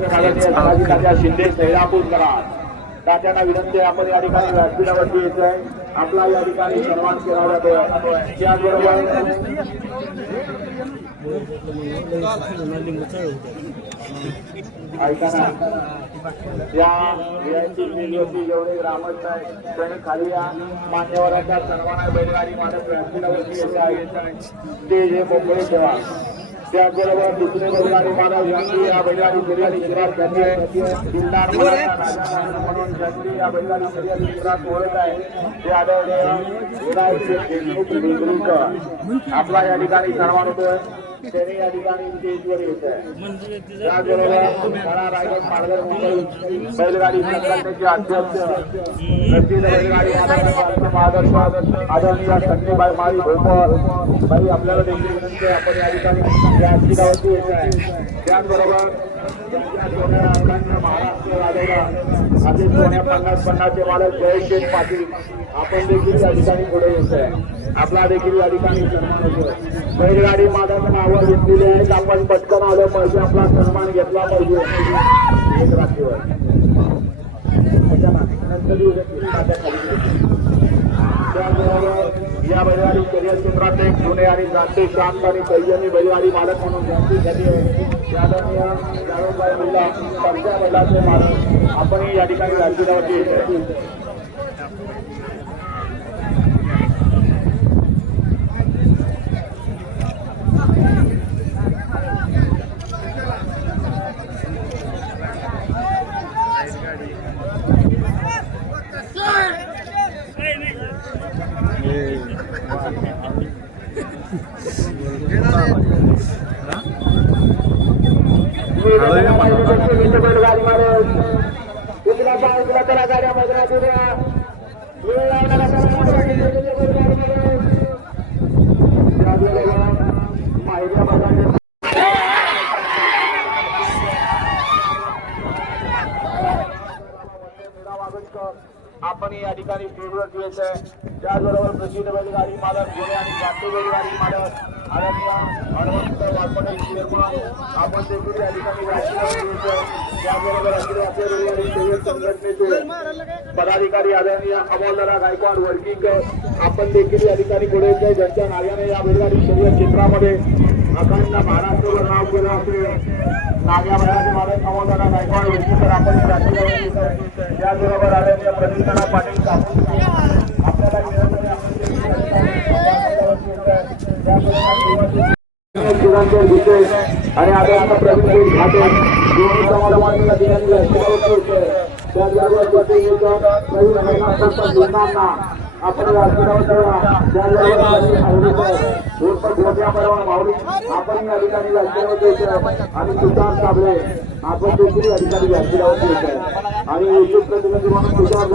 शिंदे सैरापूर करा तात्यांना विनंती आहे आपण या ठिकाणी व्यासपीठावरती यायचंय आपला या ठिकाणी सन्मान केला जातोय त्याचबरोबर ऐका ना या व्हीआयपी जेवढे ग्रामस्थ आहेत त्यांनी खाली या मान्यवरांचा सन्मान बैलगाडी मालक व्यासपीठावरती यायचं ते जे मोकळे ठेवा त्याचबरोबर दुसरे बैलगाडी मालक यांची या बैलगाडी शर्यती सुरुवात झाली आहे दिलदार म्हणून ज्यांची या बैलगाडी शर्यती सुरुवात होत आहे ते आढळले आपला या ठिकाणी सन्मान होतोय त्यांनी या ठिकाणी स्टेजवर येत आहे त्याचबरोबर रायगड पालघर मुंबई बैलगाडी संघटनेचे अध्यक्ष प्रसिद्ध बैलगाडी मालक आदरणीय संजयबाई माळी भोपर बाई आपल्याला देखील विनंती आहे आपण या ठिकाणी व्यासपीठावरती येत आहे त्याचबरोबर महाराष्ट्र राजाला असे 50-50चे मालक जयशेठ पाटील आपण देखील या ठिकाणी पुढे येत आहे आपला देखील या ठिकाणी सन्मान होतो बैलगाडी मालक नावं घेतलेली आहेत आपण पटकन आलं पाहिजे आपला सन्मान घेतला पाहिजे एक रात्रीवर या बैलगाडी करिअर क्षेत्रात एक जुने आणि जाणते शांत आणि संयमी बैलगाडी मालक म्हणून जास्तीत जास्त यादवबाई महिला पंचा बैलाचे मालक आपणही या ठिकाणी व्यासपीठावरती येत आहे बैलगाडी मालक इथला पाहिजे त्याला गाड्या बघा तुझ्या वेळ लावणारा आपण या ठिकाणी स्टेजवर यायचं आहे त्याचबरोबर प्रसिद्ध बैलगाडी मालक जुने आणि जाणते बैलगाडी मालक हनुमंत वाघमोडे आपण देखील या ठिकाणी त्याचबरोबर अखिल भारतीय बैलगाडी शर्यत संघटनेचे पदाधिकारी आदरणीय अमोलदादा गायकवाड वर्किंग आपण देखील या ठिकाणी पुढे येत ज्यांच्या नावाने या बैलगाडी शर्यत क्षेत्रामध्ये अखंड महाराष्ट्रावर नाव केलं असेल नाग्या बैलाचे मालक अमोलदादा गायकवाड वर्किंग आपण त्याचबरोबर आदरणीय प्रतिष्ठाना पाटील आपल्याला आणि आदरणीय प्रवीण घाटे आपण आपण या ठिकाणी आणि तुषार साबळे आपण देखील या ठिकाणी व्यासपीठावरती येत आहे आणि विशेष प्रतिनिधी म्हणून तुषार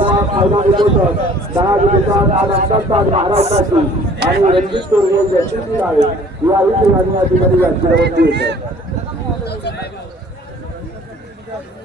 महाराष्ट्राची आणि रणजित चोरगे ज्यांची आहे याही ठिकाणी या ठिकाणी व्यासपीठावरती येत आहे